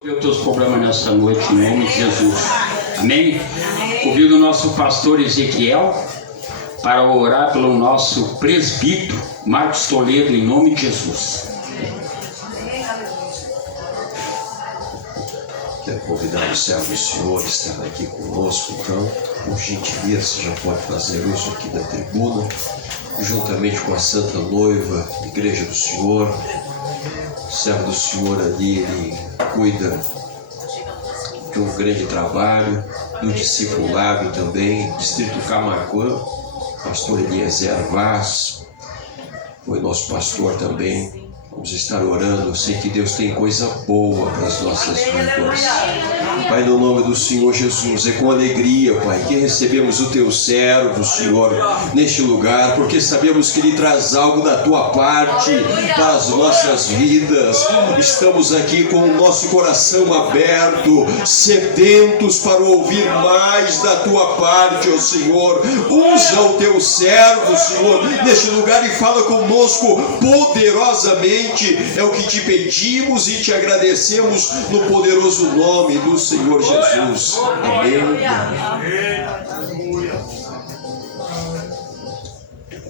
Os teus problemas nessa noite, em nome de Jesus. Amém? Convido o nosso pastor Ezequiel para orar pelo nosso presbítero Marcos Toledo, em nome de Jesus. Quero convidar o servo do Senhor a estar aqui conosco, então, por gentileza, você já pode fazer isso aqui da tribuna, juntamente com a Santa Noiva, Igreja do Senhor. O servo do Senhor ali, ele cuida de um grande trabalho, do discipulado também, Distrito Camaquã, pastor Eliezer Vaz, foi nosso pastor também. Vamos estar orando, eu sei que Deus tem coisa boa para as nossas vidas. Pai, no nome do Senhor Jesus, é com alegria, Pai, que recebemos o Teu servo, Senhor, neste lugar, porque sabemos que Ele traz algo da Tua parte para as nossas vidas. Estamos aqui com o nosso coração aberto, sedentos para ouvir mais da Tua parte, ó Senhor. Usa o Teu servo, Senhor, neste lugar e fala conosco poderosamente. É o que te pedimos e te agradecemos no poderoso nome do Senhor Jesus. Amém.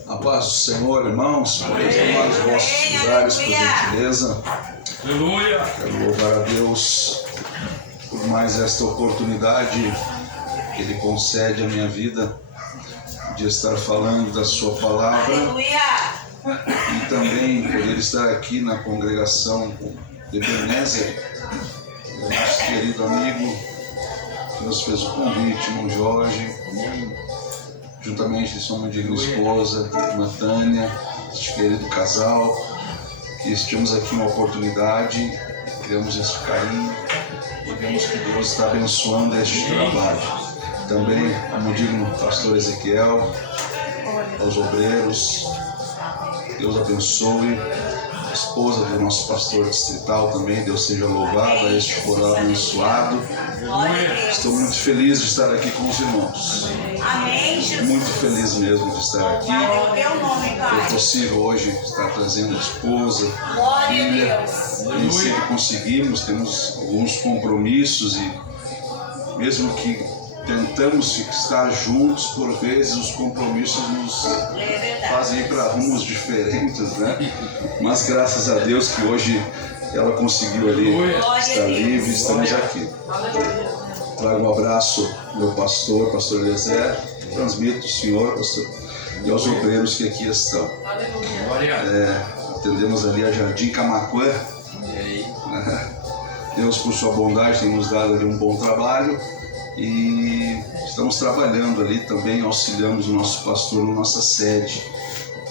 A paz do Senhor, irmãos, podemos tomar os vossos lugares, por gentileza. Aleluia. Quero louvar a Deus por mais esta oportunidade que Ele concede à minha vida de estar falando da Sua palavra. E também poder estar aqui na congregação de Ebenezer, nosso querido amigo que nos fez o convite, irmão Jorge, juntamente com sua digna esposa, irmã Tânia, este querido casal, que estivemos aqui uma oportunidade, criamos esse carinho e vemos que Deus está abençoando este trabalho. Também ao digno pastor Ezequiel, aos obreiros, Deus abençoe, a esposa do nosso pastor distrital também, Deus seja louvado, a este coral abençoado. Estou muito feliz de estar aqui com os irmãos. Muito feliz mesmo de estar aqui. Foi possível hoje estar trazendo a esposa, a filha, e sempre conseguimos, temos alguns compromissos e mesmo que tentamos estar juntos, por vezes os compromissos nos fazem ir para rumos diferentes, né? Mas graças a Deus que hoje ela conseguiu ali estar livre, estamos aqui. Trago um abraço ao meu pastor Eliezer, transmito o Senhor, pastor, e aos obreiros que aqui estão. Atendemos ali a Jardim Camaquã. Deus, por sua bondade, tem nos dado ali um bom trabalho. E estamos trabalhando ali também, auxiliamos o nosso pastor na nossa sede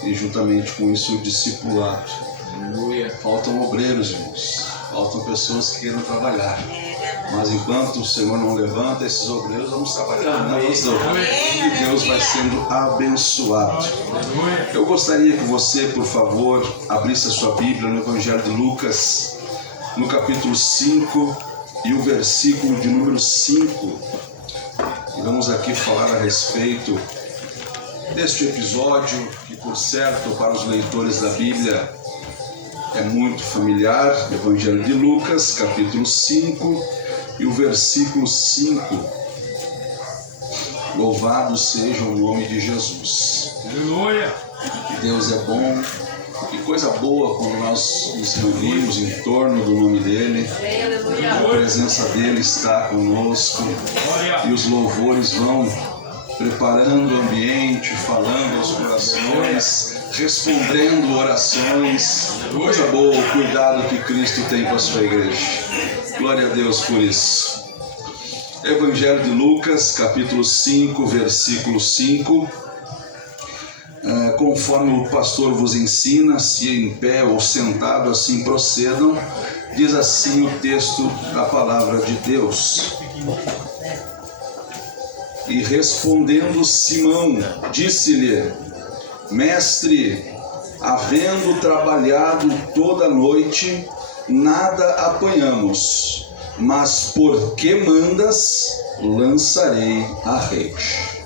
e juntamente com isso o discipulado. Faltam obreiros, irmãos, faltam pessoas que queiram trabalhar, mas enquanto o Senhor não levanta esses obreiros, vamos trabalhando, né, pastor? E Deus vai sendo abençoado. Eu gostaria que você, por favor, abrisse a sua Bíblia no Evangelho de Lucas, no capítulo 5 e o versículo de número 5, e vamos aqui falar a respeito deste episódio que, por certo, para os leitores da Bíblia é muito familiar. Evangelho de Lucas, capítulo 5 e o versículo 5. Louvado seja o nome de Jesus. Aleluia. Deus é bom. Que coisa boa quando nós nos reunimos em torno do nome dEle, a presença dEle está conosco e os louvores vão preparando o ambiente, falando aos corações, respondendo orações. Coisa boa o cuidado que Cristo tem com a sua igreja. Glória a Deus por isso. Evangelho de Lucas, capítulo 5, versículo 5. Conforme o pastor vos ensina, se em pé ou sentado, assim procedam, diz assim o texto da palavra de Deus. E respondendo Simão, disse-lhe: Mestre, havendo trabalhado toda a noite, nada apanhamos, mas porque mandas, lançarei a rede.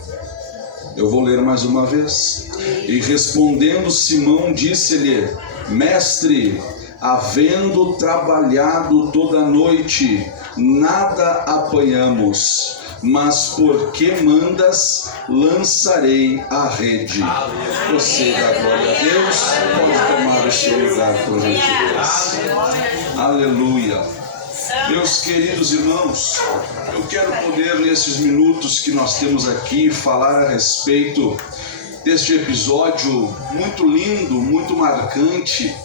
Eu vou ler mais uma vez. E respondendo Simão, disse-lhe: Mestre, havendo trabalhado toda a noite, nada apanhamos, mas porque mandas, lançarei a rede. Você dá glória a Deus, pode tomar o seu lugar, por gentileza. Aleluia. Meus queridos irmãos, eu quero poder, nesses minutos que nós temos aqui, falar a respeito deste episódio muito lindo, muito marcante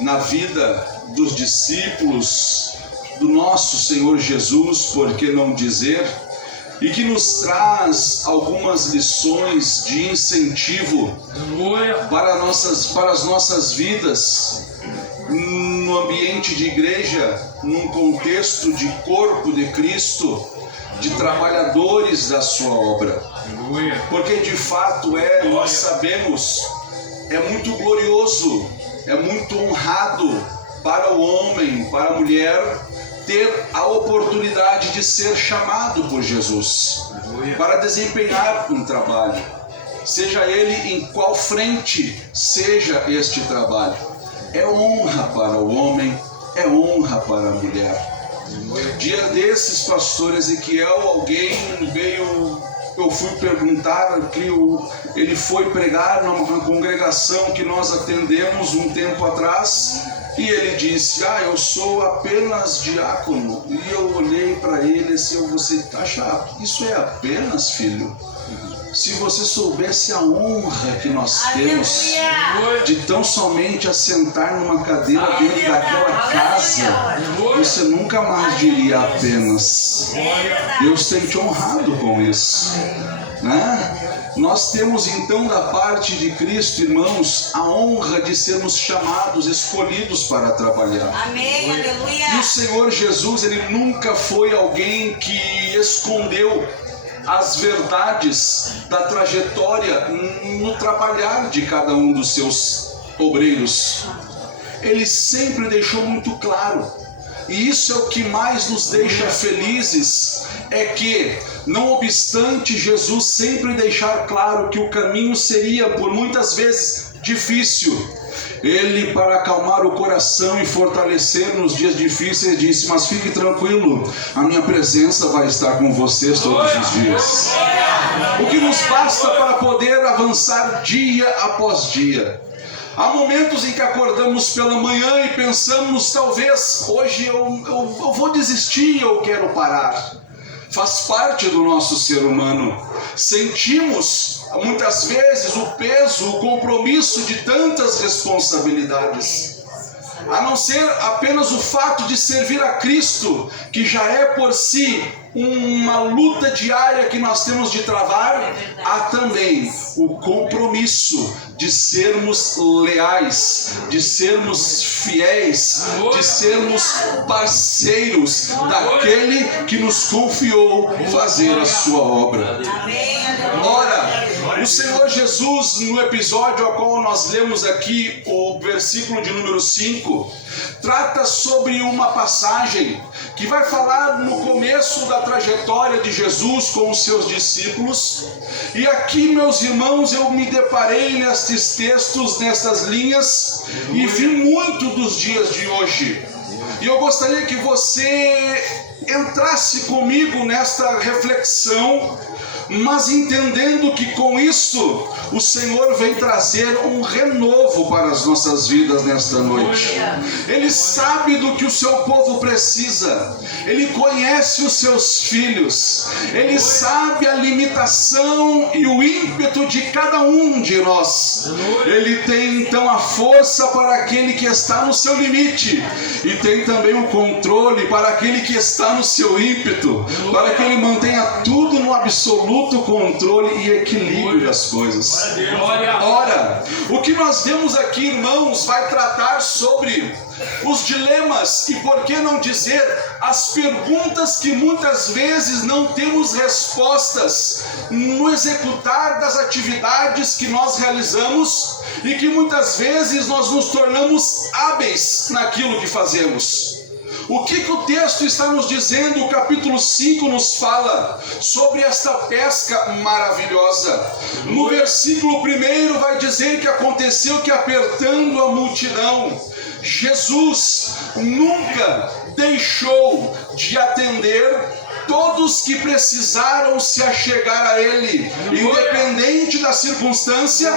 na vida dos discípulos do nosso Senhor Jesus, por que não dizer, e que nos traz algumas lições de incentivo para as nossas vidas, no ambiente de igreja, num contexto de corpo de Cristo, de trabalhadores da sua obra. Porque de fato nós sabemos, é muito glorioso, é muito honrado para o homem, para a mulher, ter a oportunidade de ser chamado por Jesus para desempenhar um trabalho, seja ele em qual frente seja este trabalho. É honra para o homem, é honra para a mulher. Dia desses, pastor Ezequiel, alguém veio, eu fui perguntar que ele foi pregar numa congregação que nós atendemos um tempo atrás, e ele disse: eu sou apenas diácono. E eu olhei para ele assim: você acha isso é apenas, filho? Se você soubesse a honra que nós temos de tão somente assentar numa cadeira dentro daquela casa, você nunca mais diria apenas. Deus tem te honrado com isso, né? Nós temos então da parte de Cristo, irmãos, a honra de sermos chamados, escolhidos para trabalhar. Amém, aleluia. E o Senhor Jesus, ele nunca foi alguém que escondeu as verdades da trajetória no trabalhar de cada um dos seus obreiros. Ele sempre deixou muito claro, e isso é o que mais nos deixa felizes, é que, não obstante Jesus sempre deixar claro que o caminho seria por muitas vezes difícil, ele, para acalmar o coração e fortalecer nos dias difíceis, disse: mas fique tranquilo, a minha presença vai estar com vocês todos os dias. O que nos basta para poder avançar dia após dia. Há momentos em que acordamos pela manhã e pensamos: talvez hoje eu vou desistir, eu quero parar. Faz parte do nosso ser humano. Sentimos muitas vezes o peso, o compromisso de tantas responsabilidades. A não ser apenas o fato de servir a Cristo, que já é por si uma luta diária que nós temos de travar, há também o compromisso de sermos leais, de sermos fiéis, de sermos parceiros daquele que nos confiou fazer a sua obra. Ora, o Senhor Jesus, no episódio ao qual nós lemos aqui, o versículo de número 5, trata sobre uma passagem que vai falar no começo da trajetória de Jesus com os seus discípulos. E aqui, meus irmãos, eu me deparei nestes textos, nestas linhas, e vi muito dos dias de hoje. E eu gostaria que você entrasse comigo nesta reflexão, mas entendendo que com isso o Senhor vem trazer um renovo para as nossas vidas nesta noite. Ele sabe do que o seu povo precisa, Ele conhece os seus filhos, Ele sabe a limitação e o ímpeto de cada um de nós. Ele tem então a força para aquele que está no seu limite, e tem também o controle para aquele que está no seu ímpeto, para que Ele mantenha tudo no absoluto controle e equilíbrio das coisas. Ora, o que nós vemos aqui, irmãos, vai tratar sobre os dilemas e, por que não dizer, as perguntas que muitas vezes não temos respostas no executar das atividades que nós realizamos, e que muitas vezes nós nos tornamos hábeis naquilo que fazemos. O que o texto está nos dizendo? O capítulo 5 nos fala sobre esta pesca maravilhosa. No versículo 1 vai dizer que aconteceu que, apertando a multidão, Jesus nunca deixou de atender todos que precisaram se achegar a Ele, independente da circunstância,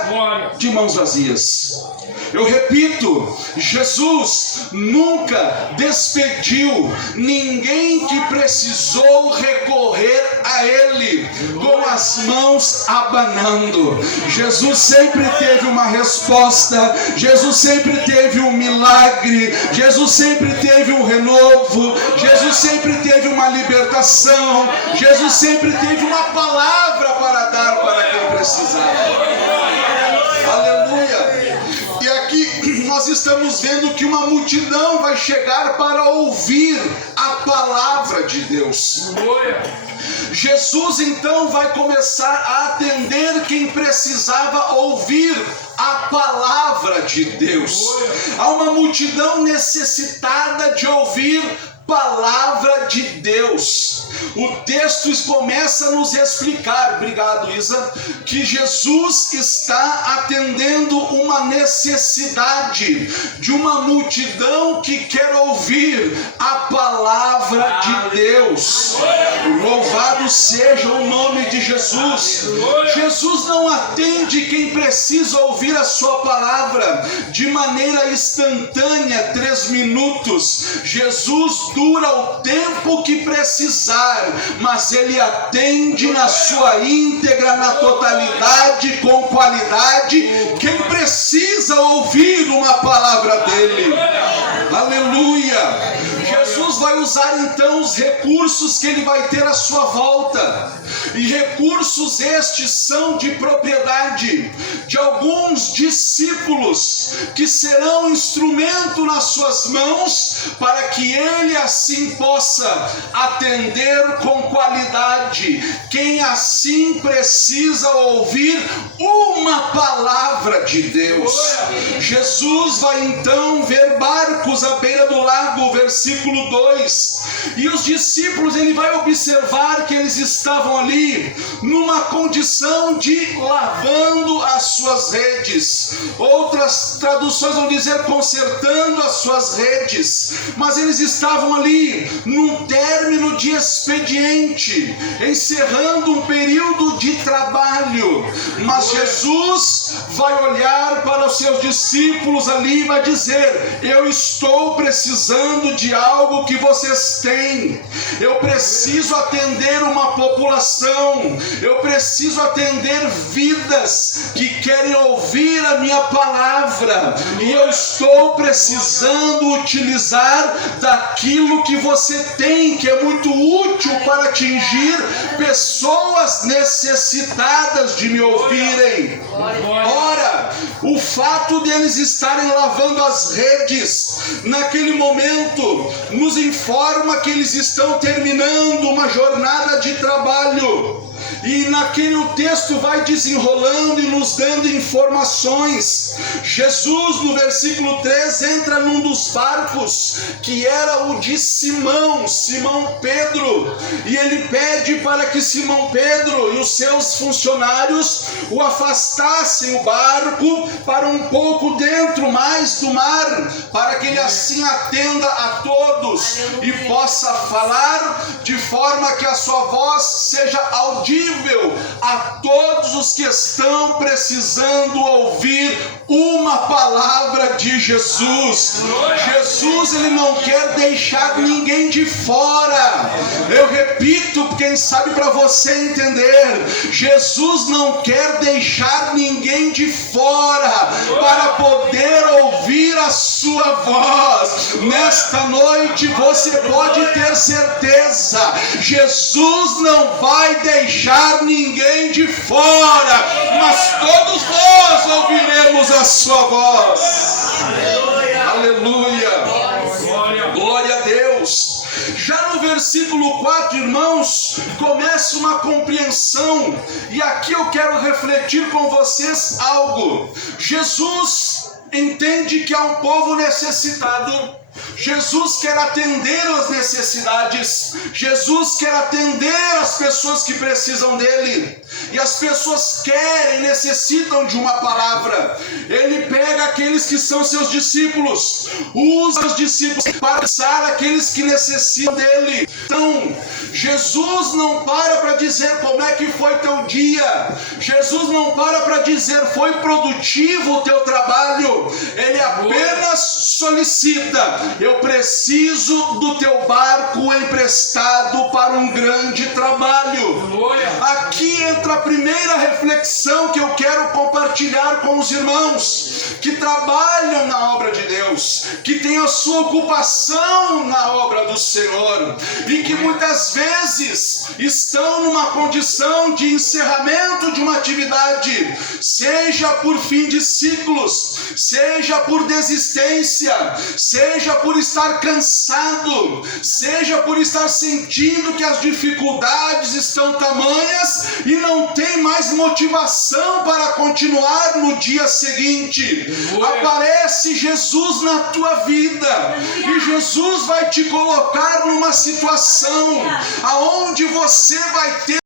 de mãos vazias. Eu repito, Jesus nunca despediu ninguém que precisou recorrer a Ele com as mãos abanando. Jesus sempre teve uma resposta, Jesus sempre teve um milagre, Jesus sempre teve um renovo, Jesus sempre teve uma libertação, Jesus sempre teve uma palavra para dar para quem precisava. Aleluia! E aqui nós estamos vendo que uma multidão vai chegar para ouvir a palavra de Deus. Jesus então vai começar a atender quem precisava ouvir a palavra de Deus. Há uma multidão necessitada de ouvir palavra de Deus. O texto começa a nos explicar, obrigado Isa, que Jesus está atendendo uma necessidade de uma multidão que quer ouvir a palavra de Deus. Louvado seja o nome de Jesus. Jesus não atende quem precisa ouvir a sua palavra de maneira instantânea, 3 minutos. Jesus dura o tempo que precisar, mas Ele atende na sua íntegra, na totalidade, com qualidade, quem precisa ouvir uma palavra dEle. Aleluia! Jesus vai usar então os recursos que Ele vai ter à sua volta, e recursos estes são de propriedade de alguns discípulos que serão instrumento nas suas mãos para que Ele assim possa atender com qualidade quem assim precisa ouvir uma palavra de Deus. Jesus vai então ver barcos à beira do lago, versículo 2, e os discípulos, ele vai observar que eles estavam ali numa condição de lavando as suas redes. Outras traduções vão dizer consertando as suas redes, mas eles estavam ali num término de expediente, encerrando um período de trabalho. Mas Jesus vai olhar para os seus discípulos ali e vai dizer: eu estou precisando de algo que vocês têm. Eu preciso atender uma população, eu preciso atender vidas que querem ouvir a minha palavra, e eu estou precisando utilizar daquilo que você tem, que é muito útil para atingir pessoas necessitadas de me ouvirem. Ora, o fato deles estarem lavando as redes naquele momento nos informa que eles estão terminando uma jornada de trabalho. E naquele o texto vai desenrolando e nos dando informações. Jesus, no versículo 3, entra num dos barcos, que era o de Simão Pedro, e ele pede para que Simão Pedro e os seus funcionários o afastassem o barco para um pouco dentro mais do mar, para que ele assim atenda a todos e possa falar de forma que a sua voz seja audível a todos os que estão precisando ouvir uma palavra de Jesus. Jesus, ele não quer deixar ninguém de fora. Eu repito, quem sabe para você entender, Jesus não quer deixar ninguém de fora para poder ouvir a sua voz. Nesta noite você pode ter certeza, Jesus não vai deixar ninguém de fora, mas todos nós ouviremos a sua voz. Aleluia. Glória a Deus. Já no versículo 4, irmãos, começa uma compreensão, e aqui eu quero refletir com vocês algo. Jesus entende que há um povo necessitado, Jesus quer atender as necessidades. Jesus quer atender as pessoas que precisam dele. E as pessoas querem, necessitam de uma palavra. Ele pega aqueles que são seus discípulos, usa os discípulos para alcançar aqueles que necessitam dele. Então, Jesus não para dizer como é que foi teu dia. Jesus não para dizer foi produtivo o teu trabalho. Ele apenas solicita: eu preciso do teu barco emprestado para um grande trabalho. Aqui entra a primeira reflexão que eu quero compartilhar com os irmãos que trabalham na obra de Deus, que têm a sua ocupação na obra do Senhor e que muitas vezes estão numa condição de encerramento de uma atividade, seja por fim de ciclos, seja por desistência, seja por estar cansado, seja por estar sentindo que as dificuldades estão tamanhas e não tem mais motivação para continuar no dia seguinte. Aparece Jesus na tua vida e Jesus vai te colocar numa situação aonde você vai ter